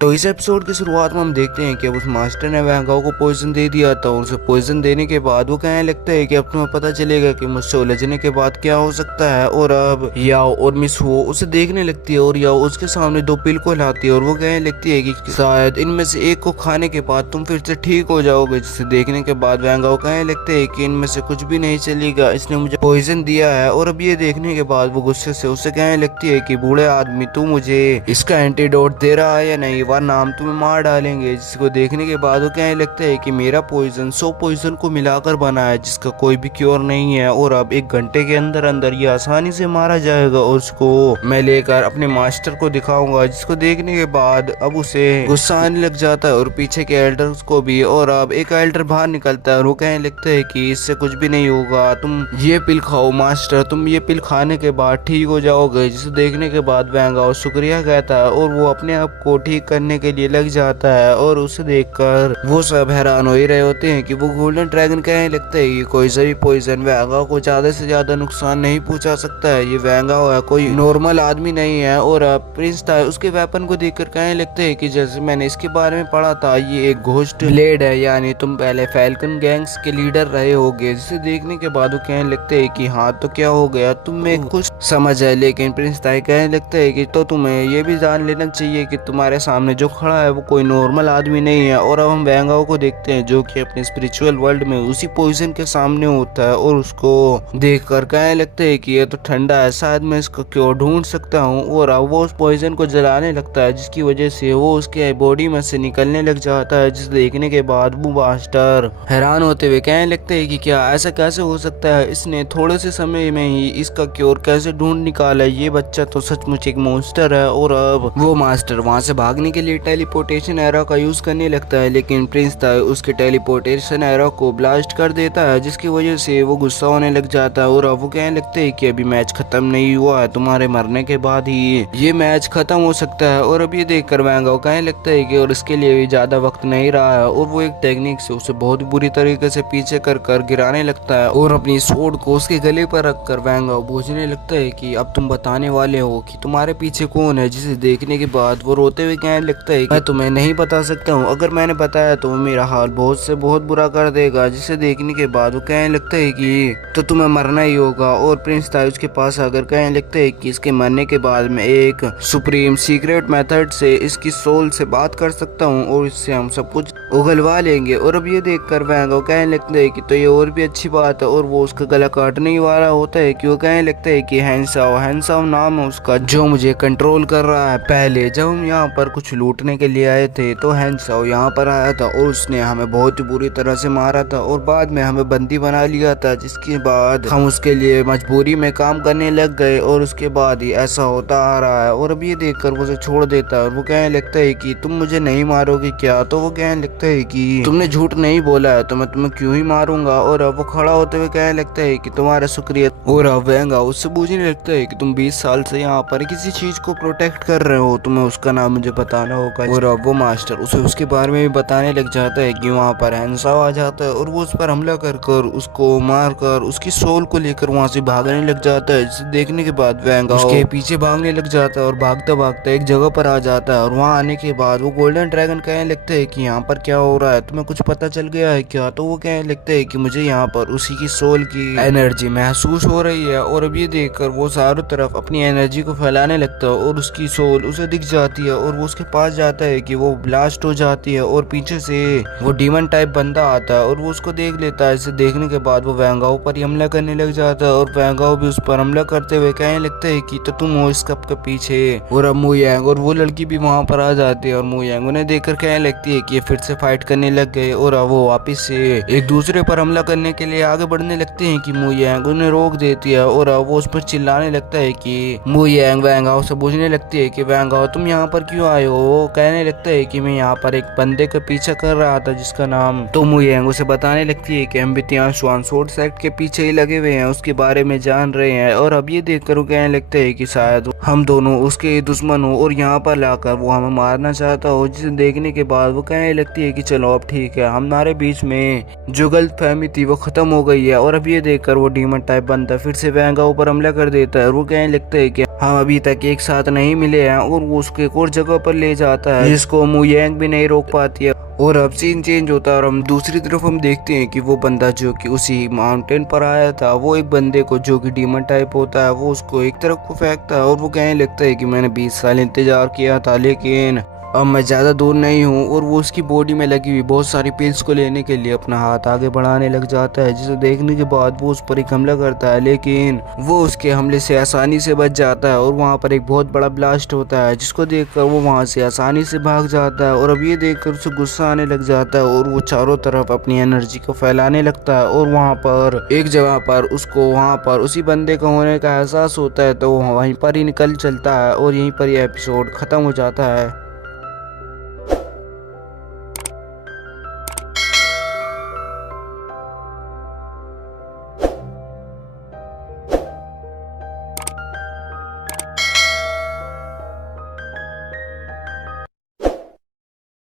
तो इस एपिसोड की शुरुआत में हम देखते हैं कि अब उस मास्टर ने वैंगाओ को पॉइजन दे दिया था और उसे पॉइजन देने के बाद वो कहने लगता है कि अब तुम्हें पता चलेगा कि मुझसे उलझने के बाद क्या हो सकता है। और अब याओ और मिस वो उसे देखने लगती है और याओ उसके सामने दो पिल को लाती है और वो कहने लगती है कि शायद इनमें से एक को खाने के बाद तुम फिर से ठीक हो जाओगे। जिसे देखने के बाद वैंगाओ कहने लगते है कि इनमें से कुछ भी नहीं चलेगा, इसने मुझे पॉइजन दिया है। और अब ये देखने के बाद वो गुस्से से उसे कहने लगती है कि बूढ़े आदमी तू मुझे इसका एंटीडोट दे रहा है या नहीं, वरना हम तुम्हें मार डालेंगे। जिसको देखने के बाद वो कहने लगता है कि मेरा पॉइजन 100 पॉइजन को मिलाकर बना है जिसका कोई भी क्योर नहीं है और अब 1 घंटे के अंदर अंदर ये आसानी से मारा जाएगा और उसको मैं लेकर अपने मास्टर को दिखाऊंगा। जिसको देखने के बाद अब उसे गुस्सा आने लग जाता है और पीछे के एल्डर्स को भी। और अब एक एल्डर बाहर निकलता है और वो कहने लगता है कि इससे कुछ भी नहीं होगा, तुम ये पिल खाओ मास्टर, तुम ये पिल खाने के बाद ठीक हो जाओगे। जिसे देखने के बाद वैंगाओ शुक्रिया कहता है और वो अपने आप को ठीक करने के लिए लग जाता है। और उसे देखकर वो सब हैरान हो ही रहे होते हैं कि वो गोल्डन ड्रैगन कहने लगता है कि कोई सा भी पॉइजन वैंगाओ को ज्यादा से ज्यादा नुकसान नहीं पहुंचा सकता है, ये वैंगाओ है, कोई नॉर्मल आदमी नहीं है। और प्रिंस था उसके वेपन को देखकर कहने लगते हैं कि जैसे मैंने इसके बारे में पढ़ा था ये एक घोस्ट ब्लेड है, यानी तुम पहले फैल्कन गैंग्स के लीडर रहे होगे। जिसे देखने के बाद वो कहने लगते हैं कि हाँ तो क्या हो गया, तुम्हें कुछ समझ है। लेकिन प्रिंस ताई कहने लगते हैं कि तो तुम्हें ये भी जान लेना चाहिए कि तुम्हारे सामने जो खड़ा है वो कोई नॉर्मल आदमी नहीं है। और अब हम वैंगाओ को देखते हैं जो कि अपने स्पिरिचुअल वर्ल्ड में उसी पॉइजन के सामने होता है और उसको देखकर कहने लगते हैं कि ये तो ठंडा है, शायद मैं इसको क्यों ढूंढ सकता हूँ। और अब वो उस पॉइजन को जलाने लगता है जिसकी वजह से वो उसके बॉडी में से निकलने लग जाता है। जिसे देखने के बाद वो मास्टर हैरान होते हुए कहने लगते हैं कि क्या ऐसा कैसे हो सकता है, इसने थोड़े से समय में ही इसका क्योर कैसे ढूंढ निकाला, ये बच्चा तो सचमुच एक मॉन्स्टर है। और अब वो मास्टर वहां से भागने के लिए टेलीपोर्टेशन एरो का यूज करने लगता है, लेकिन प्रिंस था उसके टेलीपोर्टेशन एरो को ब्लास्ट कर देता है जिसकी वजह से वो गुस्सा होने लग जाता है। और अब वो कहने लगते हैं कि अभी मैच खत्म नहीं हुआ है, तुम्हारे मरने के बाद ही ये मैच खत्म हो सकता है। और अब ये देखकर वैंगाओ कहने लगता है कि और इसके लिए भी ज्यादा वक्त नहीं रहा है और वो एक टेक्निक से उसे बहुत बुरी तरीके से पीछे कर गिराने लगता है और अपनी स्वॉर्ड को उसके गले पर रखकर वैंगाओ पूछने लगता है कि अब तुम बताने वाले हो कि तुम्हारे पीछे कौन है। जिसे देखने के बाद वो रोते हुए कहने लगता है मैं तुम्हें नहीं बता सकता हूँ, अगर मैंने बताया तो मेरा हाल बहुत से बहुत बुरा कर देगा। जिसे देखने के बाद वो कहने लगता है कि तो तुम्हें मरना ही होगा। और प्रिंस था उसके पास आकर कहने लगता है कि इसके मरने के बाद मैं एक सुप्रीम सीक्रेट मेथड से इसकी सोल से बात कर सकता हूँ और इससे हम सब कुछ उगलवा लेंगे। और अब ये देखकर वैंगाओ कहने लगता है कि तो ये और भी अच्छी बात है और वो उसका गला काटने ही वाला होता है कि वो कहने लगता है कि हैंसाओ नाम है उसका जो मुझे कंट्रोल कर रहा है। पहले जब हम यहाँ पर कुछ लूटने के लिए आए थे तो हैंसाओ यहाँ पर आया था और उसने हमें बहुत ही बुरी तरह से मारा था और बाद में हमें बंदी बना लिया था, जिसके बाद हम उसके लिए मजबूरी में काम करने लग गए और उसके बाद ही ऐसा होता आ रहा है। और अब ये देखकर वो उसे छोड़ देता है और वो कहने लगता है कि तुम मुझे नहीं मारोगे क्या। तो वो कहने लगता है कि तुमने झूठ नहीं बोला है तो मैं तुम्हें क्यों ही मारूंगा। और अब वो खड़ा होते हुए कहने लगता है कि तुम्हारा शुक्रिया। और अब वैंगाओ उससे पूछने लगता है कि तुम 20 साल से यहाँ पर किसी चीज को प्रोटेक्ट कर रहे हो, तुम्हें उसका नाम मुझे बताना होगा। और अब वो मास्टर उसे उसके बारे में भी बताने लग जाता है कि वहाँ पर हैंसाओ आ जाता है और वो उस पर हमला कर उसको मार कर उसकी सोल को लेकर वहाँ से भागने लग जाता है। जिसे देखने के बाद वैंगाओ उसके पीछे भागने लग जाता है और भागता भागता एक जगह पर आ जाता है। और वहाँ आने के बाद वो गोल्डन ड्रैगन कहने लगता है कि यहाँ पर क्या हो रहा है, तुम्हें कुछ पता चल गया है क्या। तो वो कहने लगता है कि मुझे यहाँ पर उसी की सोल की एनर्जी महसूस हो रही है। और अब ये देखकर वो चारों तरफ अपनी एनर्जी को फैलाने लगता है और उसकी सोल उसे दिख जाती है और वो उसके पास जाता है कि वो ब्लास्ट हो जाती है और पीछे से वो डीमन टाइप बंदा आता है और वो उसको देख लेता है। इसे देखने के बाद वो वैंगाओ पर हमला करने लग जाता है और वैंगाओ भी उस पर हमला करते हुए कहने लगता है कि तो तुम हो इस कप के पीछे। और अब मु यांग और वो लड़की भी वहां पर आ जाती है और मु यांग उन्हें देखकर कहने लगती है कि ये फिर से फाइट करने लग गए। और अब वो वापिस से एक दूसरे पर हमला करने के लिए आगे बढ़ने लगते हैं कि मु यांग उन्हें रोक देती है। और अब वो उस पर चिल्लाने लगता है कि मु यांग वैंगाओ से पूछने लगती है कि वैंगाओ तुम यहाँ पर क्यों आए हो। वो कहने लगता है कि मैं यहाँ पर एक बंदे का पीछा कर रहा था जिसका नाम। तो मु यांग उसे बताने लगती है कि हम भी यहाँ स्वान सोर्ड सेक्ट के पीछे ही लगे हुए हैं, उसके बारे में जान रहे हैं। और अब ये देखकर वो कहने लगते हैं कि शायद हम दोनों उसके दुश्मन हो और यहाँ पर लाकर वो हमें मारना चाहता हो। जिसे देखने के बाद वो कहने लगती है कि चलो अब ठीक है, हमारे बीच में जो गलतफहमी थी वो खत्म हो गई है। और अब ये देखकर वो डीमन टाइप बनता फिर से वैंगाओ पर हमला कर देता है और वो कहने लगता है कि हम अभी तक एक साथ नहीं मिले हैं और वो उसको एक और जगह पर ले तेज आता है जिसको मुयांग भी नहीं रोक पाती है। और अब सीन चेंज होता है और हम दूसरी तरफ हम देखते हैं कि वो बंदा जो कि उसी माउंटेन पर आया था, वो एक बंदे को जो कि डीमन टाइप होता है वो उसको एक तरफ को फेंकता है और वो कहने लगता है कि मैंने 20 साल इंतजार किया था लेकिन अब मैं ज़्यादा दूर नहीं हूँ। और वो उसकी बॉडी में लगी हुई बहुत सारी पिल्स को लेने के लिए अपना हाथ आगे बढ़ाने लग जाता है, जिसे देखने के बाद वो उस पर एक हमला करता है लेकिन वो उसके हमले से आसानी से बच जाता है। और वहाँ पर एक बहुत बड़ा ब्लास्ट होता है जिसको देखकर वो वहाँ से आसानी से भाग जाता है। और अब ये देखकर उसे गुस्सा आने लग जाता है और वो चारों तरफ अपनी एनर्जी को फैलाने लगता है। और वहाँ पर एक जगह पर उसको वहाँ पर उसी बंदे का होने का एहसास होता है तो वो वहीं पर ही निकल चलता है और यहीं पर यह एपिसोड खत्म हो जाता है।